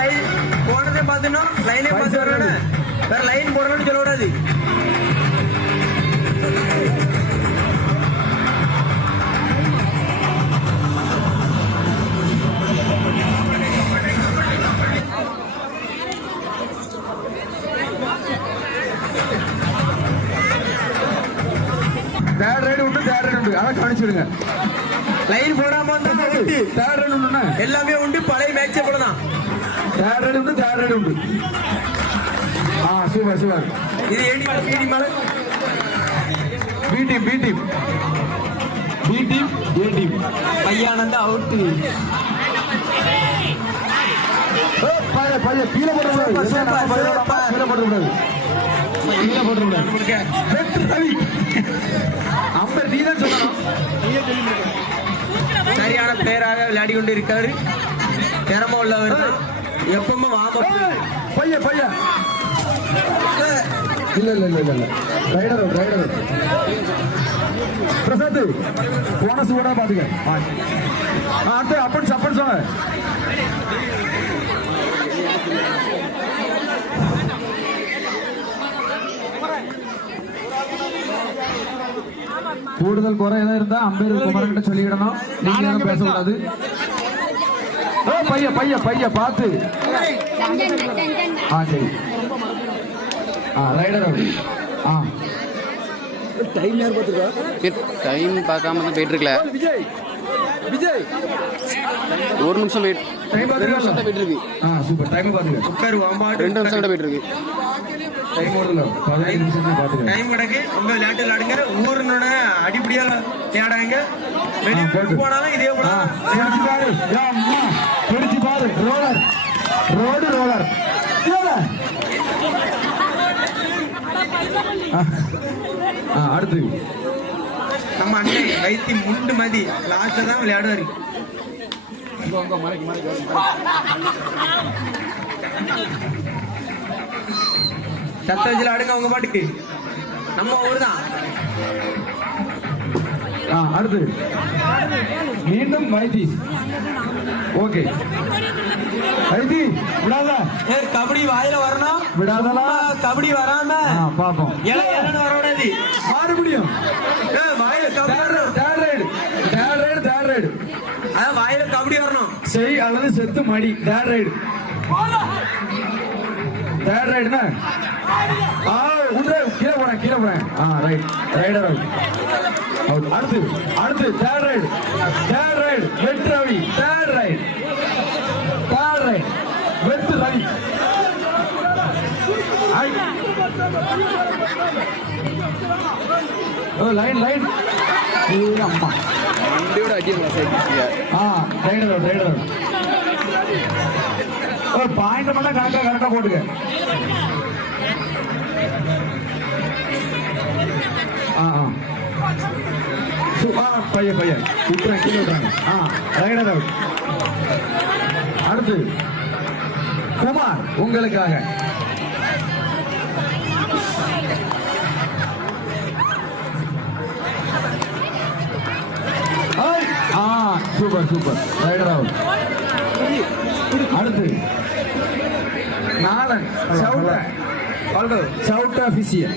Line போனதே பார்த்துனோம் லைனே பார்த்து வரணும் வேற லைன் போடணும்னு சொல்லக்கூடாது. தேர்ட் ரைடு உண்டு அதை கவனிச்சுடுங்க. லைன் போடாம உண்டு தேர்ட் ரைடு உண்டு எல்லாமே உண்டு பழைய மேட்சே போலதான். தேர்ட் ரைடு உண்டு சூப்பர் இது ஏடி மேல பி டீம் ஏ டீம் பையானந்தா அவுட். பைய கீழே போடக்கூடாது அம்பர் நீ தான் சொல்லணும். சரியான பிளேயராக விளையாடி கொண்டு இருக்காரு. திறமை உள்ளவர் தான். எப்பவுமே பைய இல்ல ரைடர் பிரசாத் போனஸ் கூட பாத்துக்க. அடுத்து அப்பன் சொன்ன கூடுதல் குறை ஏதாவது இருந்தா அம்பேர் குமரன் கிட்ட சொல்லிடணும். நீங்க பேசக்கூடாது. பைய பார்த்து சரி ரைடர் டைம் பார்க்காம தான் போயிட்டு இருக்கல. விஜய் ஒரு நிமிஷம் வெயிட். டைம் போயிட்டு இருக்கு. சூப்பர் டைம் பாத்துக்க. உட்காரு 2 நிமிஷம் தான் போயிட்டு இருக்கு. டைம் ஓடல 15 நிமிஷம் தான் பாத்துக்க. டைம் கிடக்கு. உங்க விளையாட்டு விளையாடுங்க. ஊர்னோட அடிப்படியா விளையாடாங்க. வெளியே போனாலும் இதே போல பிடிச்சு பாரு. ரோலர் அடுத்து நம்ம அண்ணன் வைத்தி முண்டு மதி லாஸ்ட்ல தான் விளையாடுவாரு. சத்தத்தில் ஆடுங்க அவங்க பாட்டுக்கு. நம்ம ஊர் தான். அடுத்து மீண்டும் வைத்தி. ஓகே வைத்தி விடாத. கபடி வாயில வரணும். விடாதலா கபடி வராம பாப்போம். ஏன்னு வரக்கூடாது. மறுபடியும் வாயில கபடி வரணும். தேர்ட் ரைடு அதான் வாயில கபடி வரணும். செய் அல்லது செத்து மடி. தேர்ட் ரைடுனா கீழே போறேன். Rider out. அடுத்து தேர்ட் ரைடு வெட்டு ரவி. தேர்ட் ரைடு வெட்டு ரவி. லைன் அம்மா வண்டியோட அடியும் ரைடர் பாயிண்ட் மட்டும் கரெக்டா போட்டுக்க. பையன் கீழே விட்டுறாங்க. Rider out. அடுத்து குமார் உங்களுக்காக. Super rider out. அடுத்து நாளன் சவுட் ஆபீசியல்.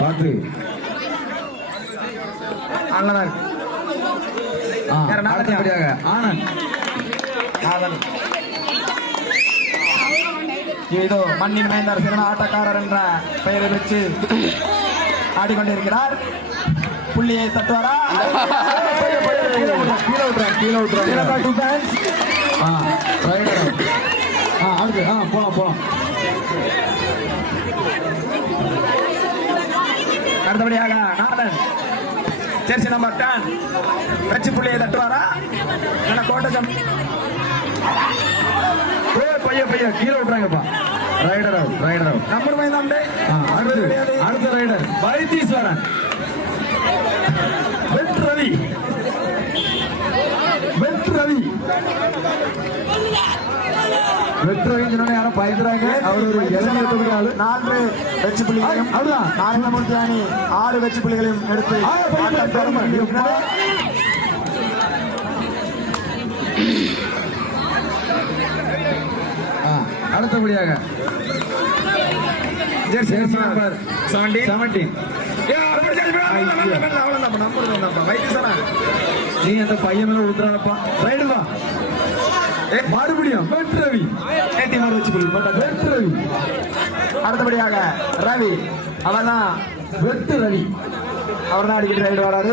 பார்த்து அடுத்தபடியாக ஆனந்த். ஏதோ மண்ணின் மைந்தார் சிறந்த ஆட்டக்காரர் என்ற பெயரை வச்சு ஆடிக்கொண்டிருக்கிறார். புள்ளியை தட்டுவாரா? கீழே விட்டுறாங்க. போலாம். அடுத்தபடியாக நாதன் ஜெர்சி நம்பர் 10 வச்சு புள்ளியை தட்டுவாரா? கோட்டை பைய கீழே விட்டுறாங்கப்பா. Raider out. நம்பர் மைந்தாண்டே. அடுத்த ரைடர் வைத்தீஸ்வரன். வெட்டு ரவி. வெற்றி யாரும் பயந்துறாங்க. அவர் ஒரு 4 வெற்றி புள்ளிகளையும் 4 அணி 6 வெற்றி புள்ளிகளையும் எடுத்து அடுத்தபடியாக ஜெர்சி ஜெர்சி நம்பர் நம்பர் 17. 17 நீ அந்த பையன் மேல ஊத்துறாப்பா. ரைடு வா. மறுபடியும் வெற்றி ரவி. ஏடி மாடு வச்சு கொள்ளு. வெற்றி ரவி. அடுத்தபடியாக ரவி அவர்தான் வெற்றி ரவி. அவர்தான் அடிக்கடி ரைடு வராரு.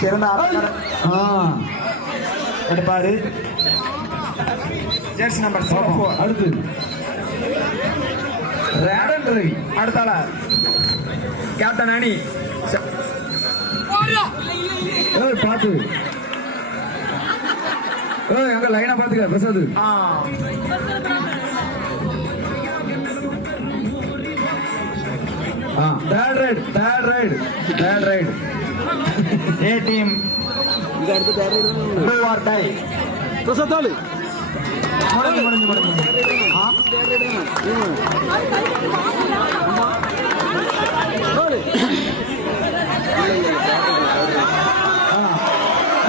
சிறந்த ஆட்டக்காரர் எடுப்பாரு. Jersey number 4. அடுத்து ரேடன் ரவி. அடுத்தால கேப்டன் அணி பாத்து அங்க லைனா பாத்துக்க Prasad. Third right a team இது அடுத்து third do or die. Prasad ஆளு முடிஞ்சு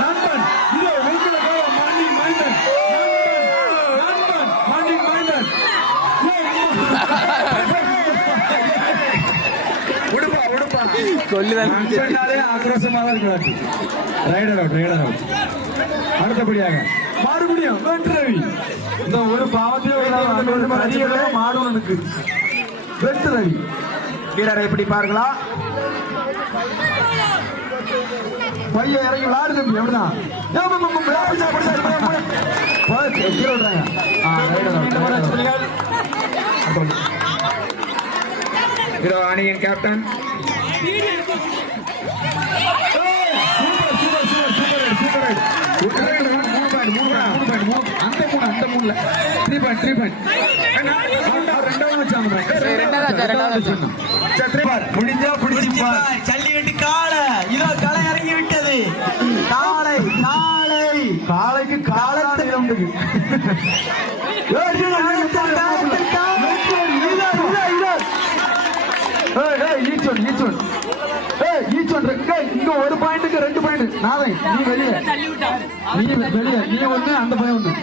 நண்பன் இதோ வெயிட்ல போ. மார்னிங் மைந்தன் நண்பன் மார்னிங் மைந்தன். உடுப்பா கொல்லுதான் சொன்னாலே ஆக்ரோஷமா தான் இருக்கிறாரு. Rider out. அடுத்தபடியாக மறுபடியும் வெற்றி ரவி. இந்த ஒரு பாவத்திலே மாடுவனுக்கு வெற்றி ரவி. வீரரை பிடிப்பார்களா? பையன் இறங்கி விளாடு தம்பி. எப்படிதான் அணியின் கேப்டன் முடிஞ்சா பிடிச்சிப்பா. ஜல்லிக்கட்டு காளை இதோ களை இறங்கி விட்டது. காலைக்கு காலத்தில் உண்டு. இங்க ஒரு பாயிண்ட்டுக்கு 2 பாயிண்ட். நாளை நீ வெளியே நீ ஒண்ணு அந்த பையன் ஒண்ணு.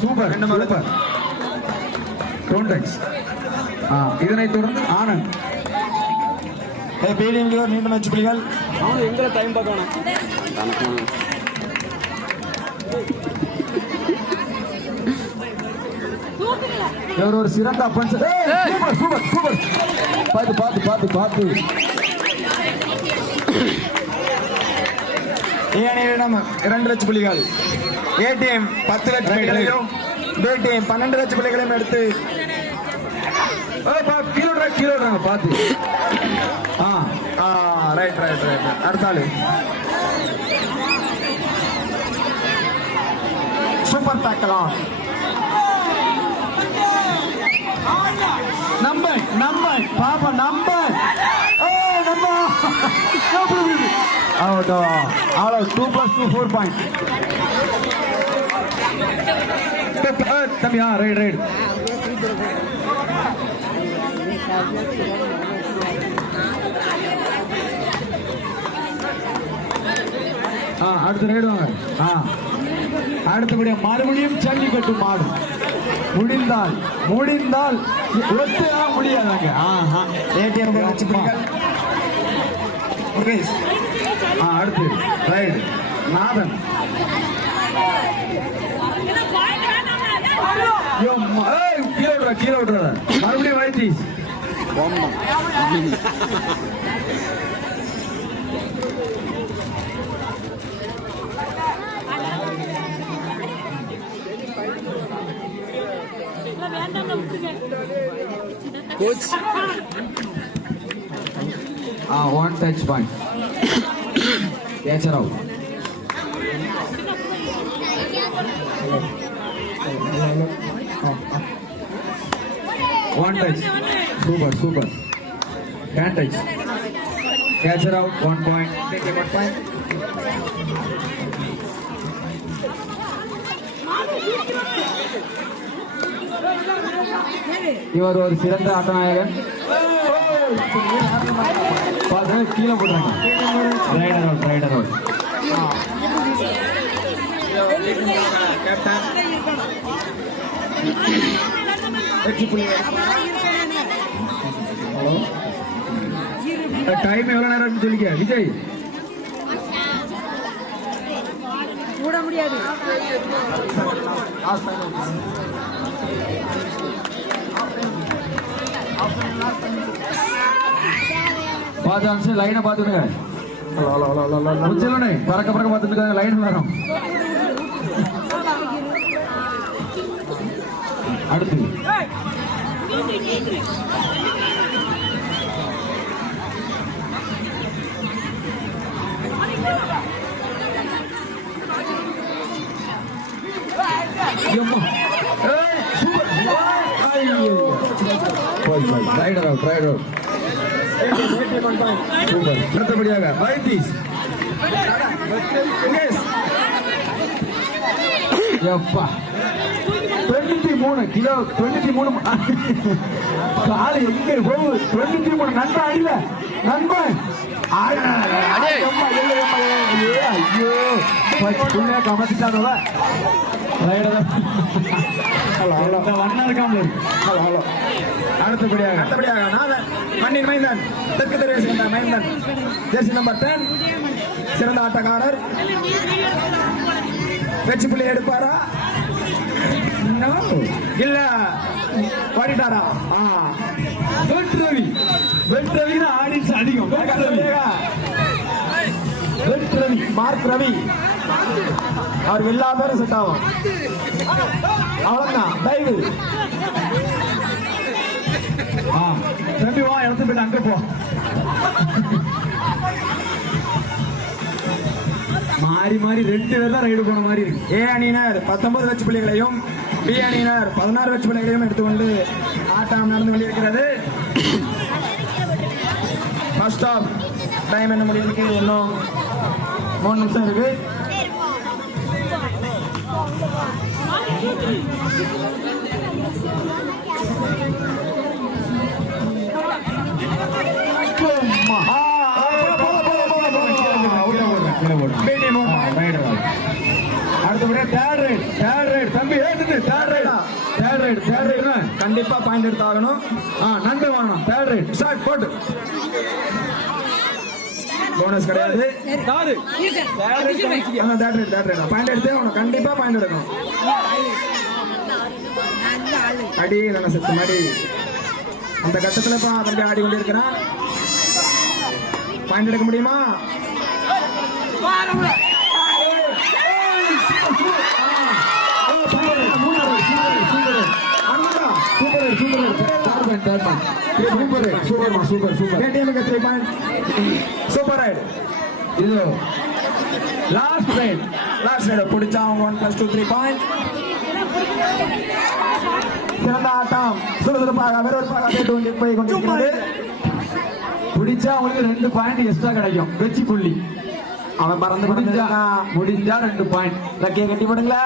சூப்பர். இதனை தொடர்ந்து ஆனந்த். நீண்ட மேட்ச் புலிகள் அவனு எங்களை டைம் பார்க்கணும். இவர் ஒரு சிறந்த அப்பன்ஸ். சூப்பர். பார்த்து ஏ அணியிடம் 2 லட்சம் புலிகள். ஏ டீம் 10 லட்சம் புலிகளையும் பி டீம் 12 லட்சம் புலிகளையும் எடுத்து கீழே பார்த்து. ரைட். அடுத்தாளு சூப்பர் டேக்கல் நம்பர் பாப்பா நம்பர். Out 2 + 2 4 point. தம்பி ரைட். அடுத்த ரைடு வாங்க. அடுத்தபடியா மறுபடியும் ஜல்லிக்கட்டு மாடு. முடிந்தால் ஒத்தையா முடியாதாங்க. ஏடிஎம் லட்சம் புலிகள். அடுத்து ரைடு நாதன். கீழே விடுற மறுபடியும் Vaithi. Coach 1 touch point. Catch her out. One touch. Super. Can touch. Catch her out. 1 point. Take a 1 point. இவர் ஒரு சிறந்த ஆட்டநாயகன். கீழே போடுறாங்க. Rider out. கேப்டன் வெற்றி புலிகள். டைம் எவ்வளவு நேரம் சொல்லிக்க விஜய். கூட முடியாது. பார்த்து லைனை பார்த்துடுங்க. முடிச்சலோனே பறக்க பறக்க பார்த்துட்டு லைன் வரும். அடுத்து அடுத்தபடியாக வைத்தீஸ். எப்பா 23 கிலோ 23 காலை எங்க போகுது? 23 நண்பன் அடியில நண்பன். ஐயோ கமத்திட்டாங்க. வண்ணா இருக்காமல. அடுத்தபடியாக நாதன் மண்ணின் மைந்தன் தெற்கு தெருவை சேர்ந்த மைந்தன் ஜெர்சி நம்பர் 10 சிறந்த ஆட்டக்காரர். வெற்றி புள்ளி எடுப்பாரா இல்ல ஓடிட்டாரா? வெற்றி ரவி ஆடிச்சு அதிகம். வெற்றி ரவி மார்க் ரவி அவர் எல்லா பேரும் செட் ஆகும். அவ்வளவுதான் டைவு. தம்பி வா இடத்து போயிட்டு அங்க போ. மாறி மாறி 2 பேர் தான் ரைடு போன மாதிரி இருக்கு. ஏ அணியினர் 19 வெற்றி புள்ளிகளையும் பி அணியினர் 16 வெற்றி புள்ளிகளையும் எடுத்துக்கொண்டு ஆட்டம் நடந்து கொண்டிருக்கிறது. ஃபர்ஸ்ட் ஆஃப் டைம் என்ன முடியுதுக்கு இன்னும் 3 நிமிஷம் இருக்கு. கண்டிப்பா பாயிண்ட் எடுத்தாகணும். நன்றி வாங்கணும். தேர்ட் ரைட் ஸ்டார்ட் போட்டு போனஸ் கிடையாது. பாயிண்ட் எடுத்தே அவனுக்கு கண்டிப்பா பாயிண்ட் எடுக்கணும். அடி நல்ல செத்து மாதிரி அந்த கட்டத்துல தம்பி ஆடி கொண்டிருக்கிறான். பாயிண்ட் எடுக்க முடியுமா? சிறந்த ஆட்டம் சுறுசுறுப்பாக விறுவிறுப்பாக போய் கொண்டிருக்கிறது. பிடிச்சா உங்களுக்கு 2 பாயிண்ட் எக்ஸ்ட்ரா கிடைக்கும். வெற்றி புள்ளி அவன் பறந்து முடிஞ்சா 2 பாயிண்ட். லக்கிய கட்டி போடுங்களா.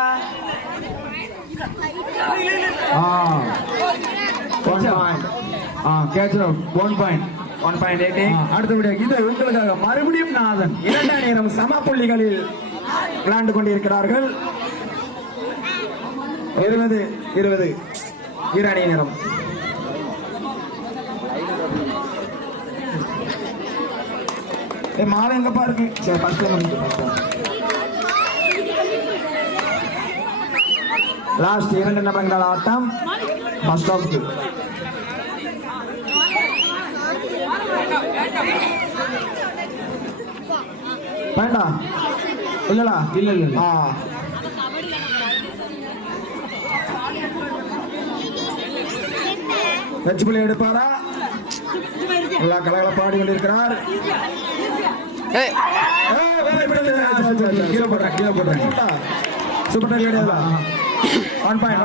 Catch out 1 point. 1.88. அடுத்தபடியாக இது உங்களுக்காக மறுபடியும் நாதன். 2 நேரம் சம புள்ளிகளில் விளையாண்டு கொண்டிருக்கிறார்கள். 20-20 இரு அணி நேரம். மாவு எங்கப்பா இருக்கு? சரி ஃபர்ஸ்ட் லாஸ்ட் 2 நிமிடங்கள் ஆட்டம். ஃபர்ஸ்ட் ஆஃப்க்கு வேண்டாம் இல்லடா இல்ல வெற்றி புள்ளி எடுப்பாரா? எல்லா கலகல பாடி கொண்டிருக்கிறார். கீழே போடுறேன். சூப்பர் டைம் கிடையாதா? 1 பாயிண்ட்.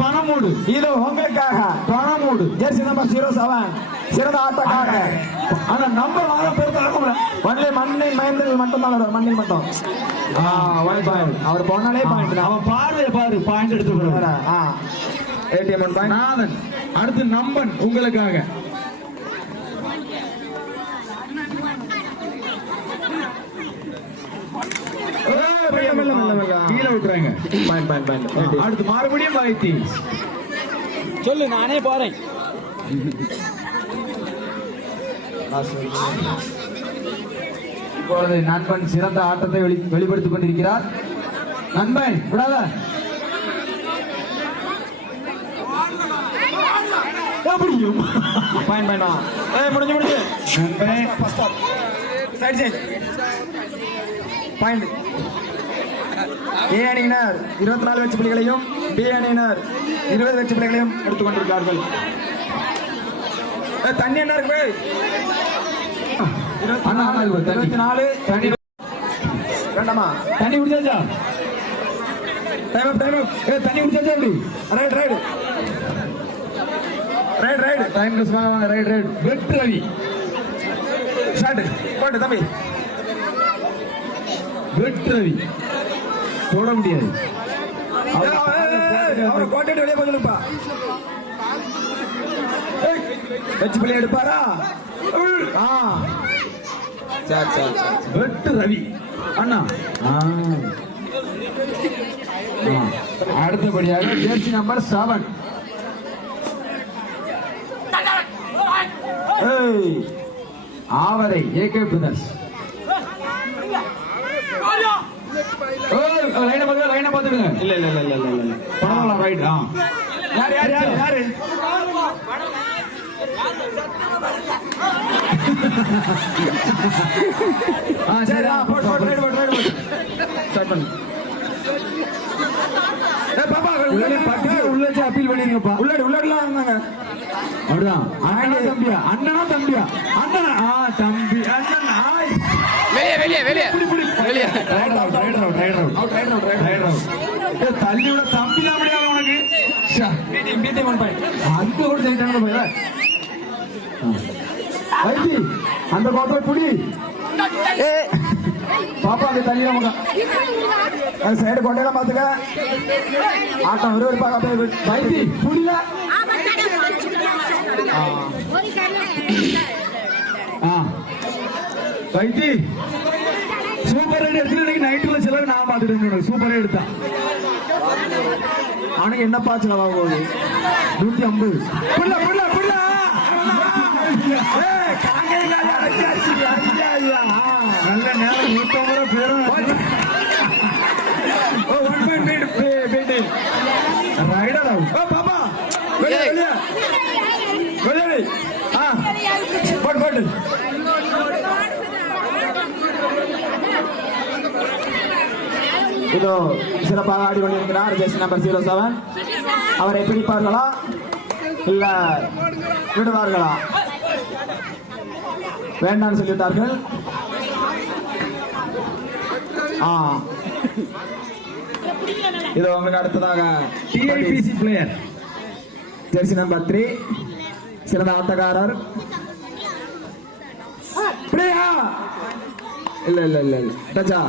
பணமூடு இது உங்களுக்காக பணமூடு ஜெர்சி நம்பர் 07 சிறந்த ஆட்டக்காரர். ஆனா நம்பர் வாங்க பெருத்த ஒன்லி மண்ணின் மைந்தர்கள் மட்டும் தான். மண்ணில் மட்டும் அவர் போனாலே பாயிண்ட். அவன் பார்வையை பாரு பாயிண்ட் எடுத்து ATM பாயிண்ட். நாதன் அடுத்து நம்பன் உங்களுக்காக. பாருங்க. பாயிண்ட் அடுத்து மறுபடியும் வைத்தி. சொல்லு நானே போறேன். இப்பொழுது நண்பன் சிறந்த ஆட்டத்தை வெளிப்படுத்திக் கொண்டிருக்கிறார். நண்பன் விடாத. முடியும். பாயிண்ட் முடிஞ்சு நண்பன் சைடு சேஞ்ச் பாயிண்ட். ஏ அணியினர் 24 வெற்றி புள்ளிகளையும் பி அணியினர் 20 வெற்றி புள்ளிகளையும் எடுத்துக் கொண்டிருக்கிறார்கள். தண்ணி என்ன இருக்கு? அண்ணா, அண்ணா, இது தண்ணி. 24 தண்ணி வேண்டாமா? தண்ணி குடிச்சாச்சா? டைம் அப் தண்ணி குடிச்சாச்சா? எப்படி ரைட் டைம் ரைட் வெட் ரவி ஷாட் போட்டு தம்பி. வெட் ரவி போட முடியாது. அவரை கோட்டைட்டு வெளியே போதுப்பா. வெற்றி புள்ளி எடுப்பாரா? சரி வெட் ரவி அண்ணா. அடுத்தபடியாக ஜெர்சி நம்பர் 7 ஆவரை ஏகே பிரதர்ஸ். லைனை பார்த்துடுங்க. இல்ல பரவாயில்ல ரைட். யாரு சரி போட்டு ஸ்டார்ட் பண்ணு. பாப்பா உள்ள வச்சு அப்பீல் பண்ணிருங்கப்பா. உள்ளாடிலாம் இருந்தாங்க. அப்படிதான். அண்ணனா தம்பியா? அண்ணனா தம்பியா? அண்ணனா? தம்பி அண்ணன். வெளியே தள்ளி விட தம்பி தான் முடியாது உனக்கு. அந்த கூட ஜெயிட்டாங்க போய் வைத்தி அந்த கோட்டை புடி. பாப்பா அந்த தள்ளி தான் சைடு கொண்டையெல்லாம் பாத்துக்க. ஆட்டம் விறுவிறுப்பாக வைத்தி புரியல. வைத்தி சூப்பர் ரைட் எடுத்து நைட்டுல சிலர் நான் பாத்துட்டு சூப்பர் ரைட் எடுத்தான். அவனுக்கு என்ன பாய்ச்சல் போகுது? 150. நல்ல நேரம் 150 பேரும் ரைடர் ஆகும். பாப்பா வெளியே போட்டு இதோ சிறப்பாக ஆடி கொண்டிருக்கிறார் ஜெர்சி நம்பர் 07. அவரை பிடிப்பார்களா இல்ல விடுவார்களா? வேண்டாம்னு சொல்லிவிட்டார்கள். இது உங்களுக்கு அடுத்ததாக டிஐபிசி பிளேயர் ஜெர்சி நம்பர் 3 சிறந்த ஆட்டக்காரர். இல்ல டச்சா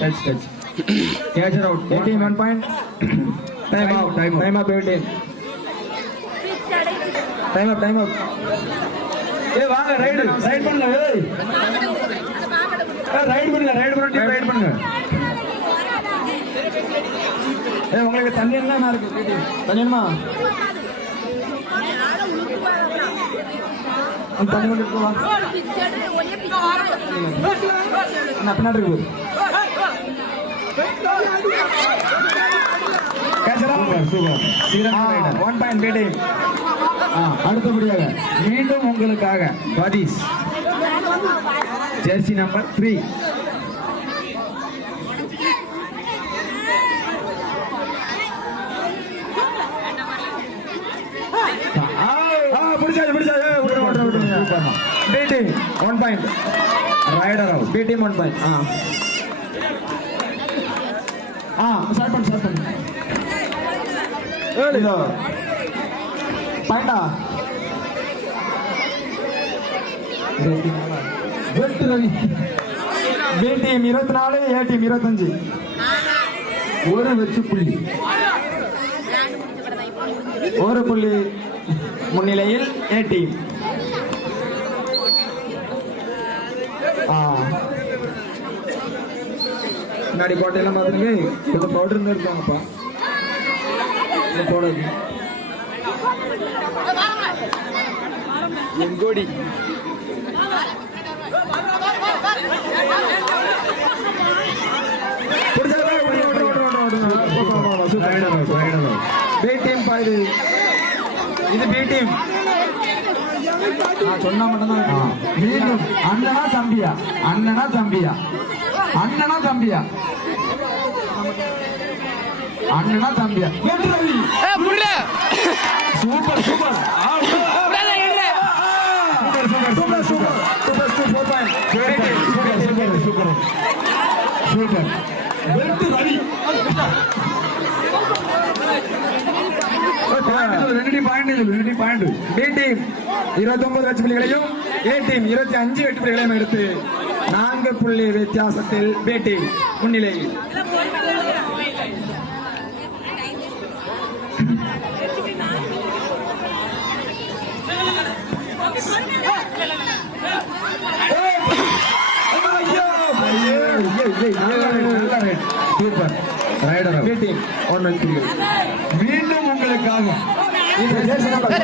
touch catcher out. 1 point. Time out. ஏய் வாங்க ரைட் பண்ணுங்க. ரைட் பண்ணுங்க. உங்களுக்கு தண்ணி என்ன இருக்கு? தண்ணிமா தண்ணி கொண்டு போவா. பின்னாடி இருக்கு. Super 1 point batting. அடுத்தபடியாக மீண்டும் உங்களுக்காக பாதிஸ் jersey number 3. Batting 1 point. Raider out. Batting 1 point. Start பண்ணு. பாயிண்டா வெட்டு Ravi. B team 24, A team 25. ஒரு வெற்றி புள்ளி. ஒரு புள்ளி முன்னிலையில் ஏ டீம். முன்னாடி கோட்டையெல்லாம் பார்த்துருங்க கொஞ்சம் பவுடர் இருந்து எடுப்பாங்கப்பா போடாது எங்கோடி பி டீம் பாயுது இது பி டீம் சொன்னா மட்டும்தான் மீண்டும் அண்ணனா தம்பியா அண்ணனா தம்பியா அண்ணனா தம்பியா அண்ணனா தம்பியா super super super super super super super வெட்டு ரவி ரெண்டு பாயிண்ட் பி டீம் 29 வெற்றி புள்ளிகளையும் ஏ டீம் 25 வெற்றி புள்ளிகளையும் எடுத்து 4 புள்ளி வித்தியாசத்தில் பி டீம் முன்னிலையில். சூப்பர் ரைடர் பி டீம் 1 வெற்றி புள்ளிகள். மீண்டும் உங்களுக்காக இந்த ஜெர்சி நம்பர்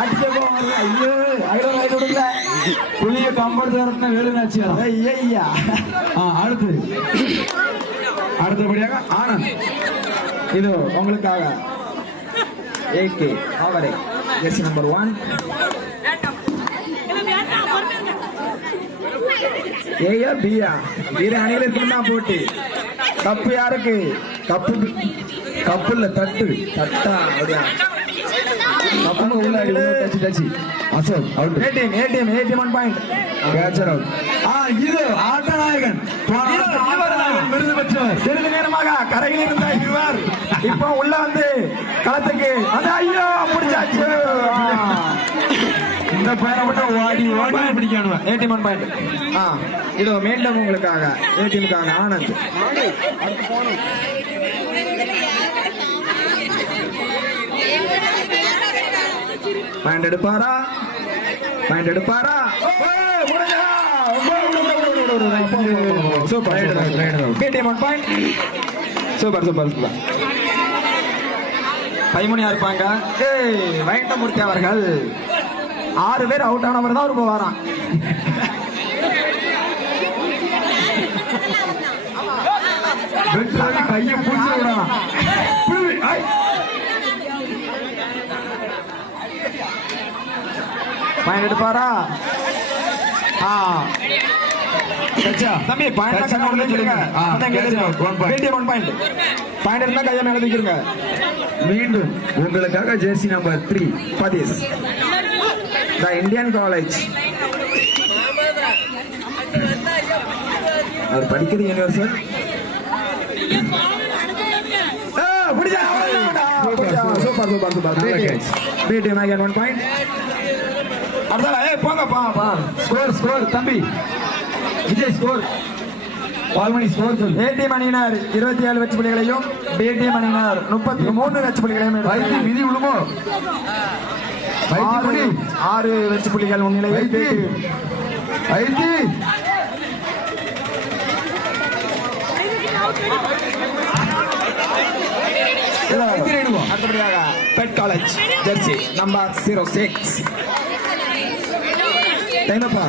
ஐயோ ஐயோ புளிய கம்பர் தரத்துல வேலுநாச்சி ஐயா அடுத்தபடியாக ஆனந்த் இது உங்களுக்காக ஏகே அவரே ஜெர்சி நம்பர் 1 ஏயா பியா இரு அணிகளுக்கு தான் போட்டி கப்பு யாருக்கு கப்பு இல்ல தட்டு தட்டா அப்படியா கப்பு உள்ள டச்சி டச்சி Ashok out ATM 1 point catcher out இது ஆட்டநாயகன் விருது பெற்றவர் சிறிது நேரமாக கரையில் இருந்த இவர் இப்போ உள்ள வந்து களத்துக்கு அது ஐயோ பிடிச்சாச்சு இந்த பேரை மட்டும் ஓடி ஓடி பிடிக்கணும் 1 பாயிண்ட் இதோ மீண்டும் உங்களுக்காக ஏடிஎம்காக ஆனந்த் பாயிண்ட் எடுப்பாரா சூப்பர் ஏடிஎம் 1 பாயிண்ட் சூப்பர் பைமணியா இருப்பாங்க வைண்டமூர்த்தி அவர்கள் 6 பேர் அவுட் ஆனவர் தான் ஒரு வாரான் கையை பூச்சி விடலாம் பாயிண்ட் எடுப்பாரா தம்பி பாயிண்ட் இருந்தா கையை மேல தூக்கிருங்க. மீண்டும் உங்களுக்காக Jersey number 3 Padis the Indian College அவர் படிக்கிறது universal super BTM again 1 point அடுத்தல போங்க பா ஸ்கோர் தம்பி விஜய் ஸ்கோர் பால்மணி ஸ்கோர் சொல்லு ஏடிஎம் அணியினர் 27 வெற்றி புள்ளிகளையும் BTM அணியினர் 33 வெற்றி புள்ளிகளையும் வைத்தி விதி விழுமோ 6 வெற்றி புள்ளிகள் முன்னிலையில் வைத்தி அடுத்தபடியாக பெட் காலேஜ் ஜெர்சி நம்பர் 06 டைனப்பா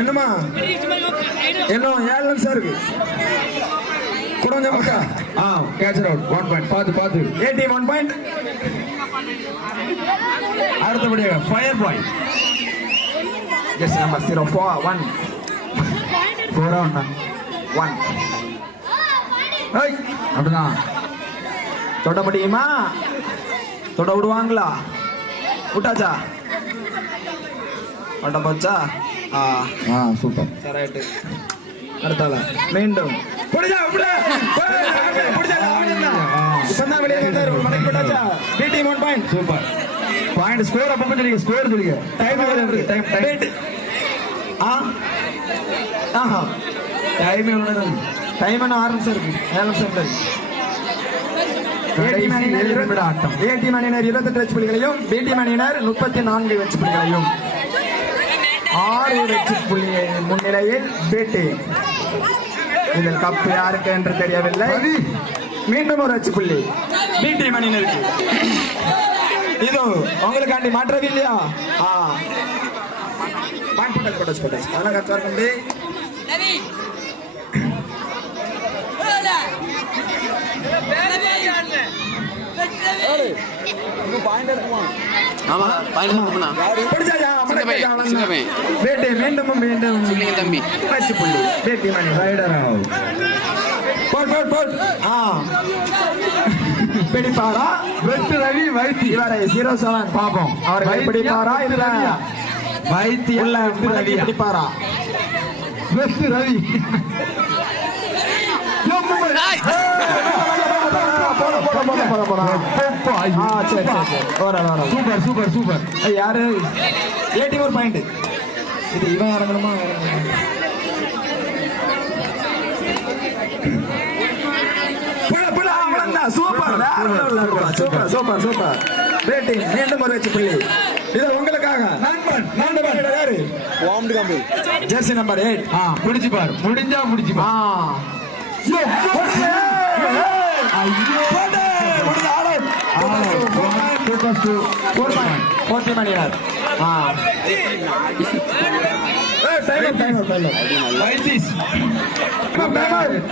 என்னமா என்ன 7 நிமிஷம் இருக்கு குடங்க மக்கா கேட்சர் அவுட் 1 பாயிண்ட் பாத்து ஏடிஎம் 1 பாயிண்ட் அடுத்தபடியாக ஃபயர் பாய் ஜெர்சி நம்பர் 04 1 அப்படிதான் தொட முடியுமா தொட விடுவாங்களா விட்டாச்சா தொட போச்சா சூப்பர் சரைட்டு அடுத்தால மீண்டும் சூப்பர் பாயிண்ட் ஸ்கோர் அப்ப சொல்லுங்க ஸ்கோர் சொல்லுங்க டைம் டைம் 6 நிமிஷம் இருக்கு 7 நிமிஷம் இருக்கு ஏடிஎம் அணியினர் 7 நிமிட ஆட்டம். 28 வெற்றி புள்ளிகளையும் பிடிஎம் அணியினர் 34 வெற்றி புள்ளிகளையும் 6 வெற்றி புள்ளி முன்னிலையில் பேட்டி. இதில் கப்பு யாருக்கு என்று தெரியவில்லை. மீண்டும் ஒரு வெற்றி புள்ளி பிடிஎம் அணியினருக்கு. இது உங்களுக்காண்டி மாற்றவே இல்லையா? அதெல்லாம் கரெக்டா இருக்கு. ஆமா பாயிண்ட் இருக்குமா பேட்டி மீண்டும் மீண்டும் சில்லிங்க தம்பி வெற்றி புள்ளி பேட்டி மணி. Raider out. போட் பிடிப்பாரா வெட்டு ரவி வைத்தி. இவரை 07 பாப்போம். அவரை பிடிப்பாரா இல்ல வைத்தி உள்ள ரவி பிடிப்பாரா? வெட்டு ரவி. Super super super. யாரு 81 பாயிண்ட். இது இவன் இறங்கணுமா? Super super super super rating. மீண்டும் ஒரு வெற்றி புள்ளி. இது உங்களுக்காக யாரு? Jersey number 8. பிடிச்சு பாரு. முடிஞ்சா பிடிச்சு பாரு.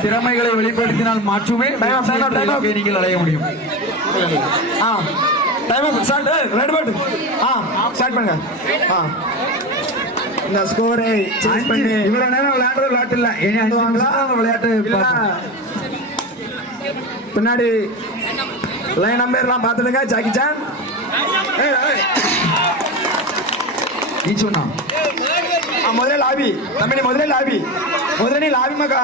திறமைகளை வெளிப்படுத்தினால் மாற்றுமே நீங்கள் அடைய முடியும். இந்த ஸ்கோரை இவ்வளவு நேரம் விளையாடுறது விளையாட்டு இல்ல. விளையாட்டு பின்னாடி லைன் நம்பர் எல்லாம் பார்த்துடுங்க. ஜாக்கி சான் சொன்னா முதல்ல லாபி தம்பி, முதல்ல லாபி முதல்ல நீ லாபி மகா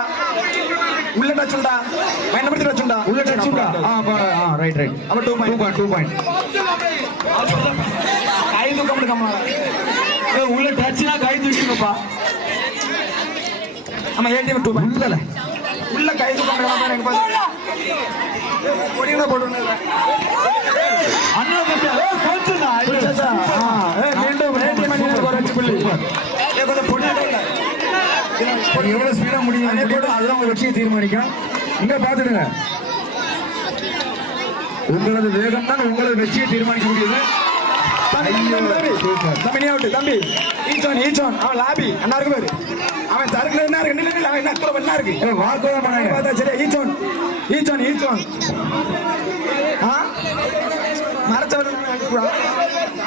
உள்ள டச்சுண்டா பயன்படுத்தி டச்சுண்டா உள்ள டச்சுண்டா. Right right. அப்ப 2 பாயிண்ட் கை தூக்கம் கம்மா உள்ள டச்சுனா கை தூக்கிங்கப்பா. ஆமா ஏடிஎம் 2 பாயிண்ட் உள்ள உள்ள கை தூக்கம் கம்மா எனக்கு பாத்து பொடிங்க போடுங்க. அண்ணா கொஞ்சம்டா. மீண்டும் ஏடிஎம் அணியினர் ஒரு வெற்றி புள்ளி. கொஞ்சம் பொடி எவ்வளவு ஸ்பீடா முடியும் அதுதான் உங்க வெற்றியை தீர்மானிக்கும். இங்க பாத்துடுங்க. உங்களது வேகம் தான் உங்களது வெற்றியை தீர்மானிக்க முடியுது. தம்பி ஈச்சோன் அவன் லாபி அண்ணா இருக்கு பாரு. அவன் சரக்குல என்ன இருக்கு? அவன் என்ன இருக்கு? வாக்குவா பண்ணாங்க. சரி ஈச்சோன் மறைச்சவன்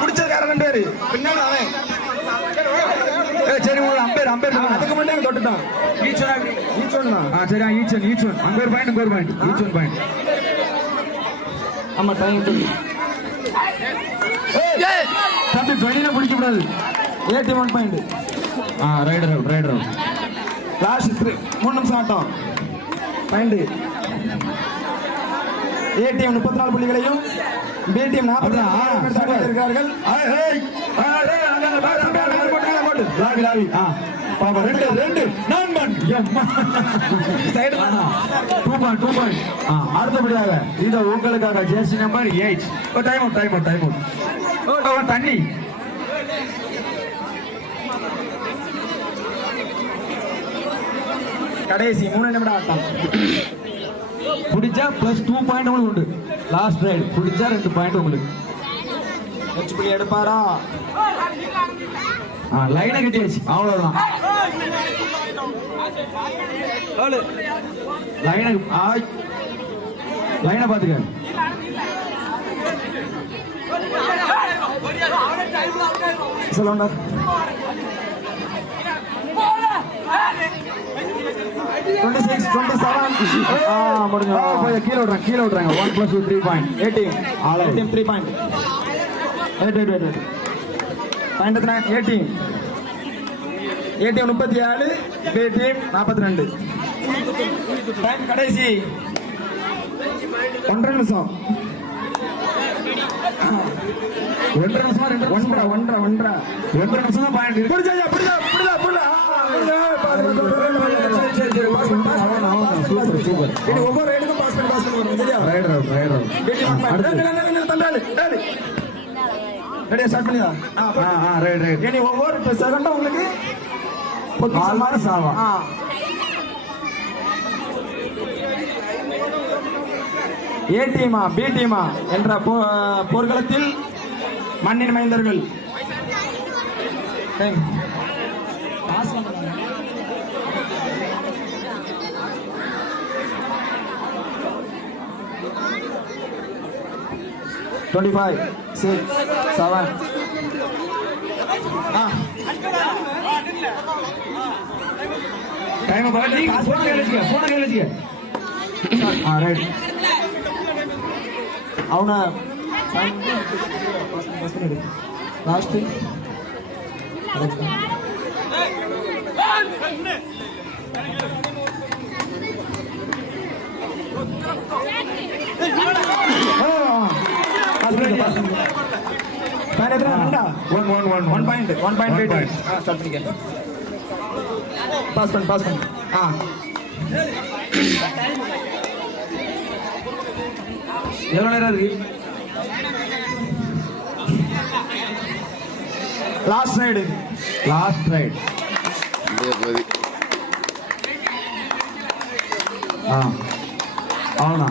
குடிச்சதுக்காரன் 2 பேரு பின்னாடி அவன். சரி உங்களை அம்பேர் அதுக்கு மட்டும் தொட்டுட்டான். ஈச்சோன் சரி ஈச்சோன் அங்க ஒரு பாயிண்ட் ஈச்சோன் பாயிண்ட். ஆமா டைம் தம்பி வெளியில பிடிக்க கூடாது. 81 பாயிண்ட். Raider out. லாஸ்ட் 3 நிமிஷம் ஆட்டம். பாயிண்ட் ஏடிஎம் 34 புள்ளிகளையும் பிடிஎம் 40 இருக்கிறார்கள். லாபி பாப்பா 2 நண்பன் சைடு 2 பாயிண்ட். அடுத்தபடியாக இது உங்களுக்காக ஜெர்சி நம்பர் 8. Time out. தண்ணி கடைசி 3 நிமிடம் ஆட்டம். பிடிச்சா பிளஸ் 2 பாயிண்ட் உங்களுக்கு உண்டு. லாஸ்ட் ரைடு பிடிச்சா 2 பாயிண்ட் உங்களுக்கு. வெற்றி புள்ளி எடுப்பாரா? லைனை கட்டியாச்சு அவ்வளவுதான். லைனை பாத்துக்க. சொல்லுங்க 26 27 முடிஞ்சு. கீழே விடுறாங்க. 1 + 2 3 பாயிண்ட். 18 3 பாயிண்ட். பாயிண்ட் எத்தனை? 18 37 பேடிஎம் 42. டைம் கடைசி 1.5 நிமிஷம். 1.5 நிமிஷமா 1.5 நிமிஷம் தான் பாயிண்ட் இருக்கு. சூப்பர். ஒவ்வொரு ரைடுக்கும் பாஸ் பண்ணி சரியா right out B team 1 point தண்டாலு ரெடியா ஸ்டார்ட் பண்ணியா ரைட் இனி ஒவ்வொரு செகண்டும் உங்களுக்கு நாலு மார்க் ஆகும். ஏ டீமா பி டீமா என்ற போர்க்களத்தில் மண்ணின் மைந்தர்கள் டுவெண்ட்டி ஃபைவ் 6 7 டைம் போன கையில் வச்சுக்க ரைட் అవునా లాస్ట్ One point. பாஸ் பண்ணு எவ்வளோ நேரம் இருக்கு லாஸ்ட் ரைடு லாஸ்ட் ரைட் అవునా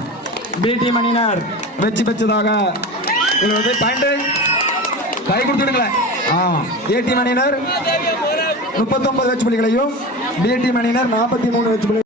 பி டீம் அணியினர் வெற்றி பெற்றதாக பாயிண்ட் கை கொடுத்துடுங்களேன் ஏ டீம் அணியினர் 39 வெற்றி புள்ளிகளையும் பி டீம் அணியினர் 43 வெற்றி புள்ளி